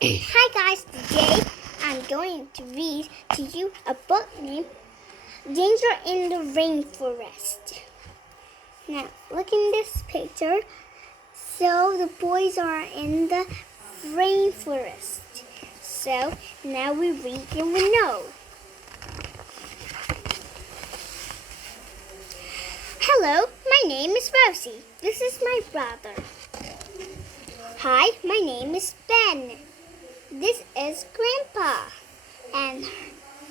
Hi guys, today I'm going to read to you a book named Danger in the Rainforest. Now, look in this picture. So the boys are in the rainforest. So now we read and we know. Hello, my name is Rosie. This is my brother. Hi, my name is Ben. This is Grandpa. And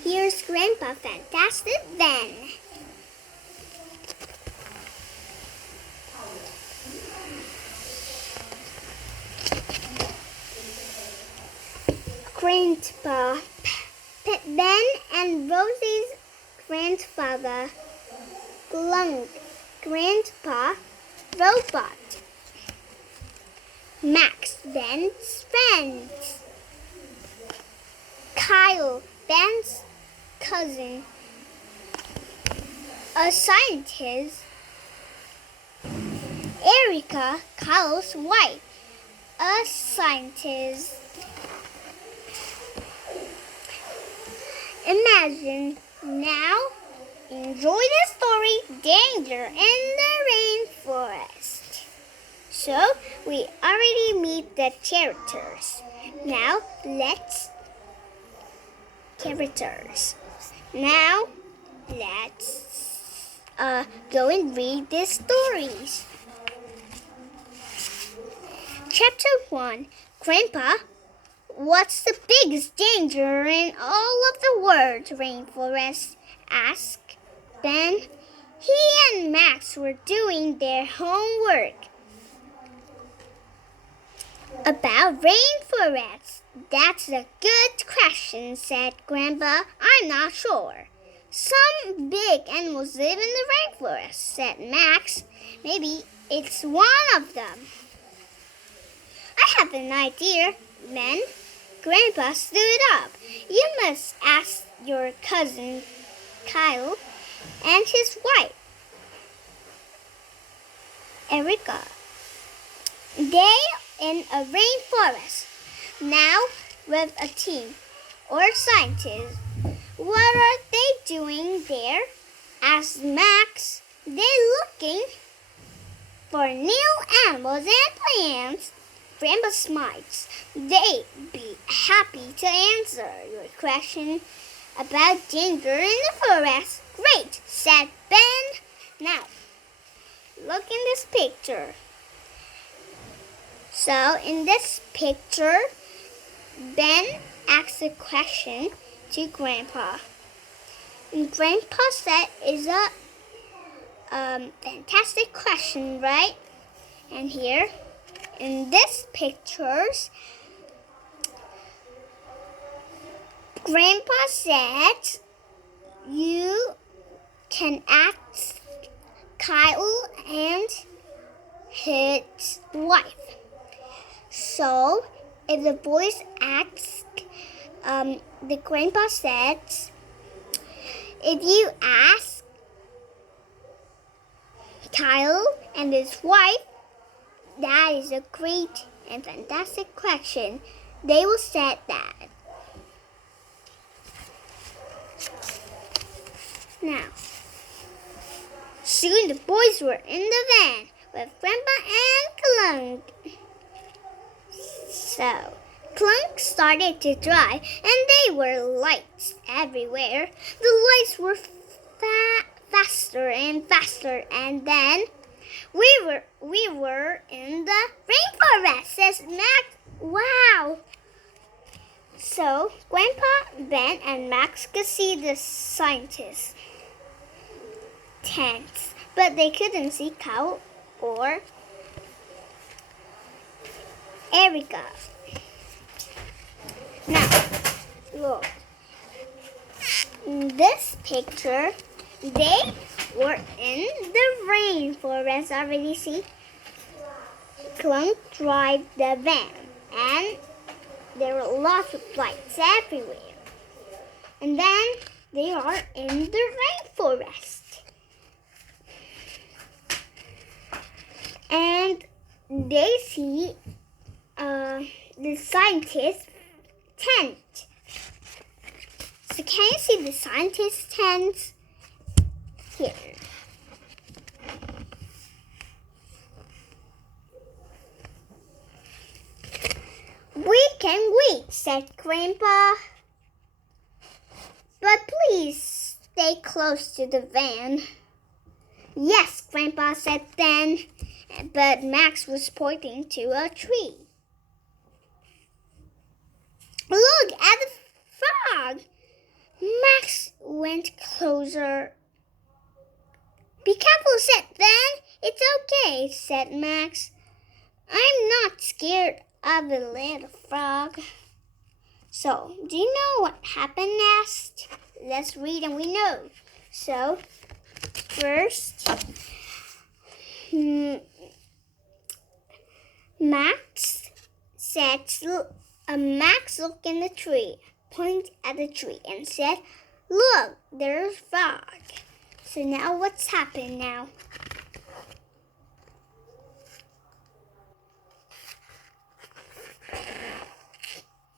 here's Grandpa Fantastic Ben. Grandpa Ben and Rosie's grandfather Glunk. Grandpa Robot. Max Ben's friends. Kyle, Ben's cousin, a scientist. Erica, Kyle's wife, a scientist. Imagine now. Enjoy the story, Danger in the Rainforest. So, we already meet the characters. Now, let's go and read the stories. Chapter 1. Grandpa, what's the biggest danger in all of the world, rainforest? Asked Ben. He and Max were doing their homework about rainforests. That's a good question, said Grandpa. I'm not sure. Some big animals live in the rainforest, said Max. Maybe it's one of them. I have an idea, Ben. Grandpa stood up. You must ask your cousin Kyle and his wife, Erica. They're in a rainforest now with a team or scientists. What are they doing there? Asked Max. They're looking for new animals and plants. Grandpa smiles. They'd be happy to answer your question about danger in the forest. Great, said Ben. Now, look in this picture. So, in this picture, Ben asks a question to Grandpa. And Grandpa said, "Is a fantastic question, right?" And here, in this pictures, Grandpa said, "You can ask Kyle and his wife." So, if the boys ask, the grandpa said, if you ask Kyle and his wife, that is a great and fantastic question. They will say that. Now, soon the boys were in the van with Grandpa and Clunk. So, Clunk started to drive, and there were lights everywhere. The lights were faster and faster, and then we were in the rainforest, says Max. Wow! So, Grandpa, Ben, and Max could see the scientists' tents, but they couldn't see Kyle or Erica. Now, look. In this picture, they were in the rainforest. Already see? Clunk drive the van, and there were lots of lights everywhere. And then they are in the rainforest. And they see the scientists tent. So can you see the scientist tent? Here. We can wait, said Grandpa. But please stay close to the van. Yes, Grandpa said then, but Max was pointing to a tree. Look at the frog! Max went closer. Be careful, said Ben. It's okay, said Max. I'm not scared of the little frog. So, do you know what happened next? Let's read and we know. So, first, Max looked in the tree, pointed at the tree, and said, "Look, there's a frog." So now what's happened now?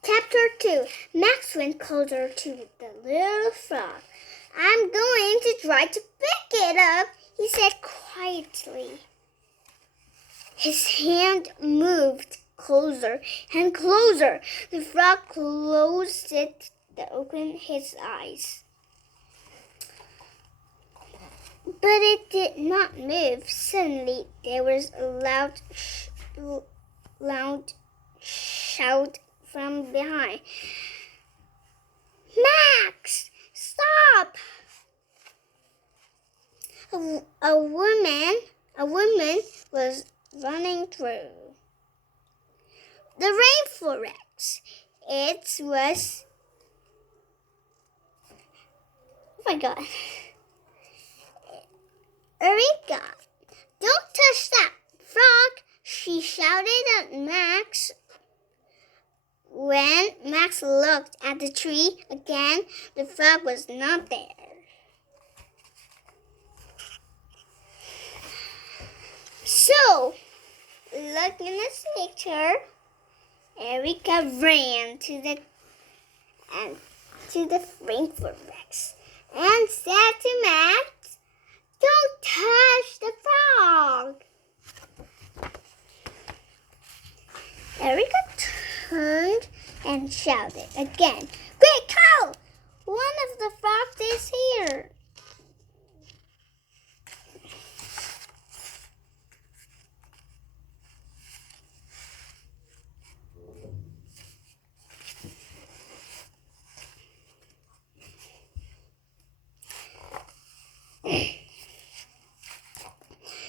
Chapter 2. Max went closer to the little frog. I'm going to try to pick it up, he said quietly. His hand moved closer and closer. The frog closed it to open his eyes. But it did not move. Suddenly, there was a loud shout from behind. Max, stop! A woman was running through the rainforest. It was, oh my God, Erika, don't touch that frog, she shouted at Max. When Max looked at the tree again, the frog was not there. So, look in this picture. Erika ran to the rainforest and said to Max, "Don't touch the frog." Erika turned and shouted again, "Quick, Carl! One of the frogs is here."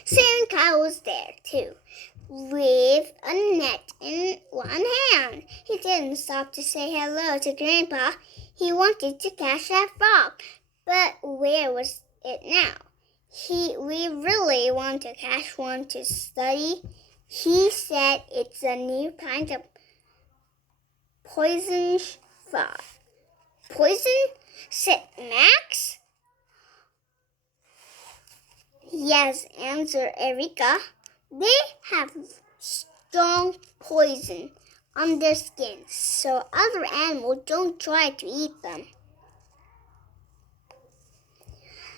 Soon Kyle was there too, with a net in one hand. He didn't stop to say hello to Grandpa. He wanted to catch that frog, but where was it now? We really want to catch one to study. He said it's a new kind of poisonous frog. Poison? Said Max. Yes, answered Erika. They have strong poison on their skin, so other animals don't try to eat them.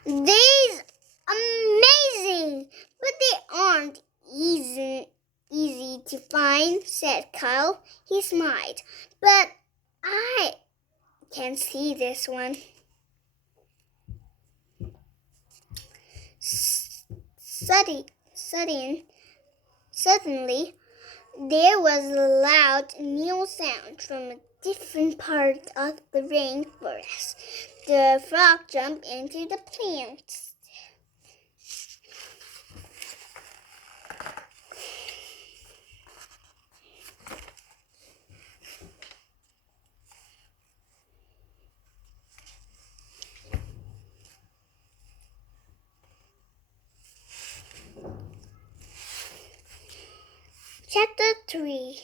These amazing, but they aren't easy to find, said Kyle. He smiled. But I can see this one. Suddenly, there was a loud new sound from a different part of the rainforest. The frog jumped into the plants. Chapter 3.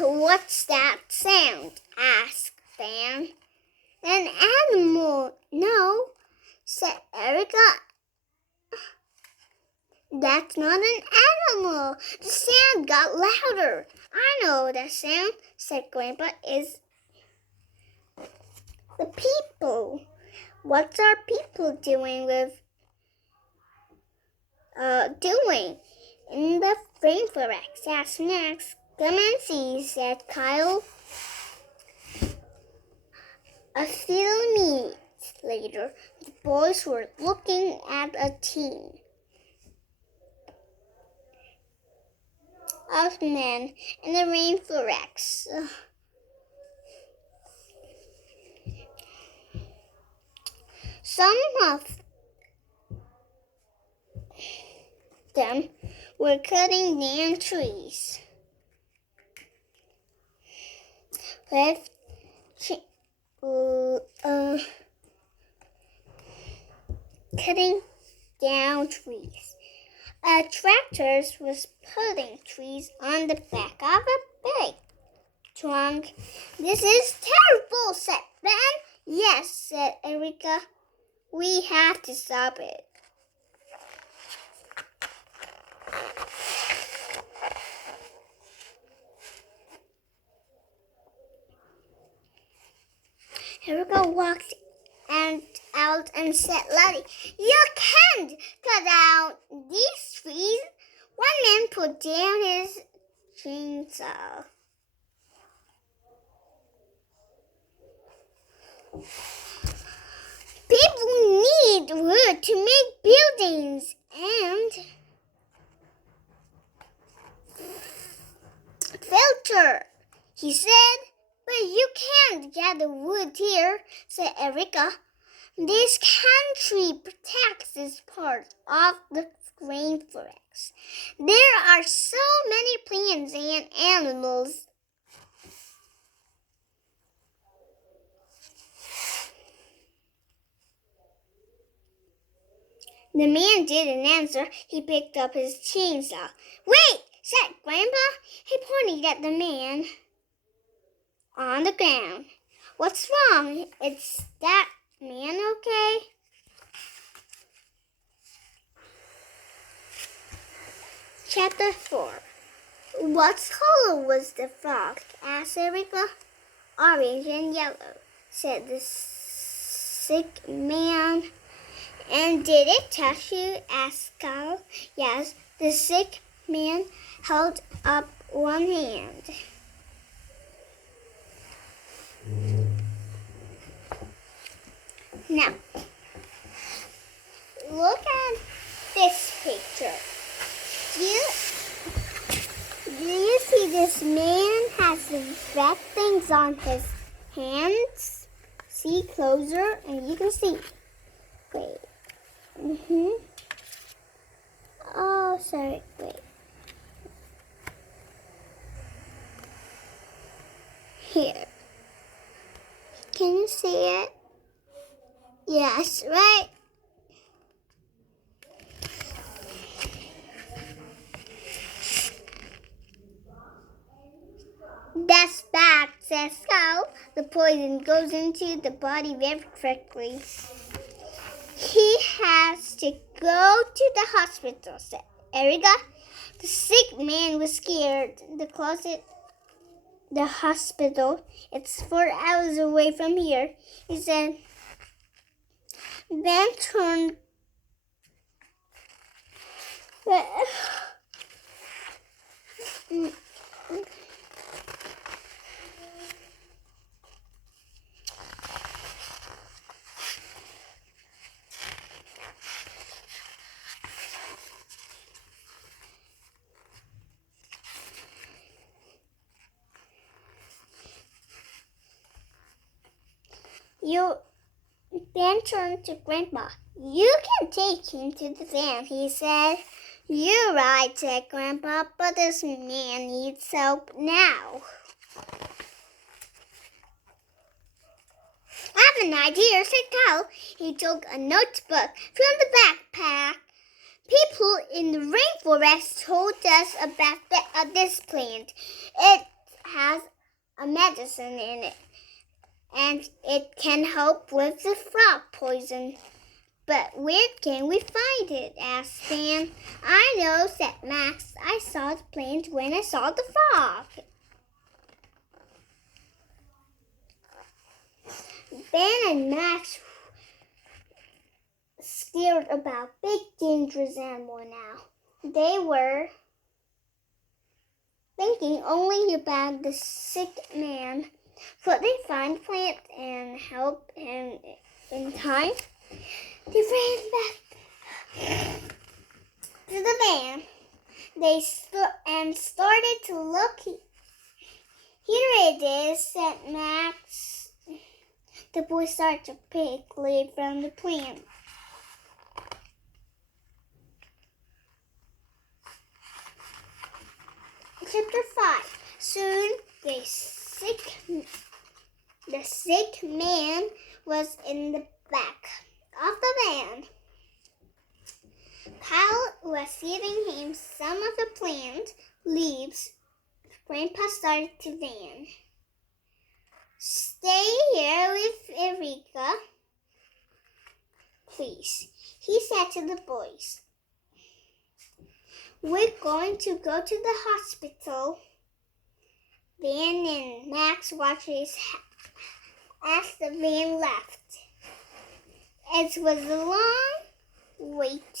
What's that sound? asked Fan. An animal. No, said Erika. That's not an animal. The sound got louder. I know that sound, said Grandpa. Is the people. What are people doing in the rainforest? Asked Max. Come and see, said Kyle. A few minutes later, the boys were looking at a team of men in the rainforest. Some of them were cutting down trees with cutting down trees. A tractor was putting trees on the back of a big trunk. This is terrible, said Ben. Yes, said Erica. We have to stop it. Erica walked out and said, "Lottie, you can't cut down these trees." One man put down his chainsaw. People need wood to make buildings and filter, he said. But you can't get the wood here, said Erica. This country protects this part of the rainforest. There are so many plants and animals. The man didn't answer. He picked up his chainsaw. Wait, said Grandpa. He pointed at the man on the ground. What's wrong? Is that man okay? Chapter 4. What color was the frog? Asked Erica. Orange and yellow, said the sick man. And did it touch you? Asked Kyle. Yes, the sick man held up one hand. Now, look at this picture. Do you see this man has red things on his hands? See closer and you can see. Wait. Oh, sorry. Wait. Here. Can you see it? Yes, right? That's bad, says Kyle. The poison goes into the body very quickly. He has to go to the hospital, said Erica. The sick man was scared. The hospital, it's 4 hours away from here, he said. Ben turned. Ben turned to Grandpa. You can take him to the van, he said. You're right, said Grandpa, but this man needs help now. I have an idea, said Kyle. He took a notebook from the backpack. People in the rainforest told us about this plant. It has a medicine in it, and it can help with the frog poison. But where can we find it? Asked Van. I know, said Max. I saw the plant when I saw the frog. Ben and Max scared about big dangerous animal now. They were thinking only about the sick man. Could they find plant and help him in time? They ran back to the van. They started to look. Here it is, said Max. The boys started to pick leaves from the plant. Chapter 5. Soon the sick man was in the back of the van. Kyle was giving him some of the plant leaves. Grandpa started to van. Stay here with Erika, please, he said to the boys. We're going to go to the hospital. Van and Max watched as the van left. It was a long wait,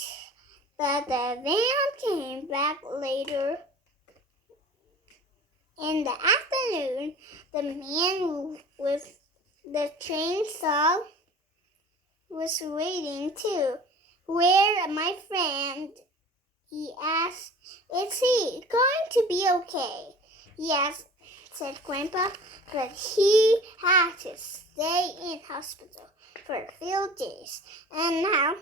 but the van came back later. In the afternoon, the man with the chainsaw was waiting too. Where my friend? He asked. Is he going to be okay? Yes, said Grandpa, but he had to stay in hospital for a few days. And now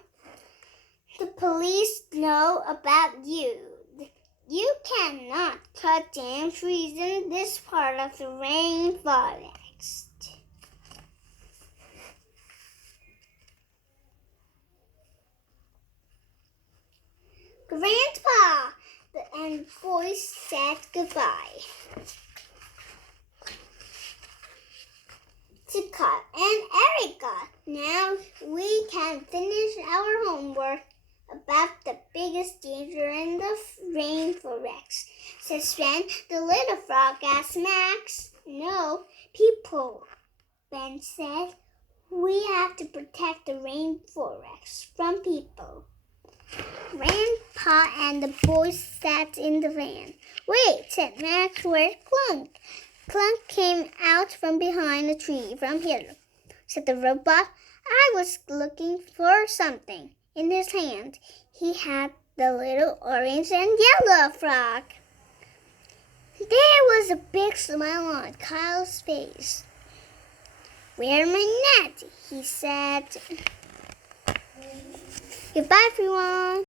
the police know about you. You cannot cut down trees in this part of the rainforest. Grandpa! And boys said goodbye to Kat and Erika. Now we can finish our homework about the biggest danger in the rainforest, said Sven. The little frog asked Max. No, people, Ben said. We have to protect the rainforest from people. Grandpa and the boys sat in the van. Wait, said Max, where's Clunk? Clunk came out from behind a tree. From here, said the robot. I was looking for something. In his hand, he had the little orange and yellow frog. There was a big smile on Kyle's face. Where's my net? He said. Goodbye, everyone.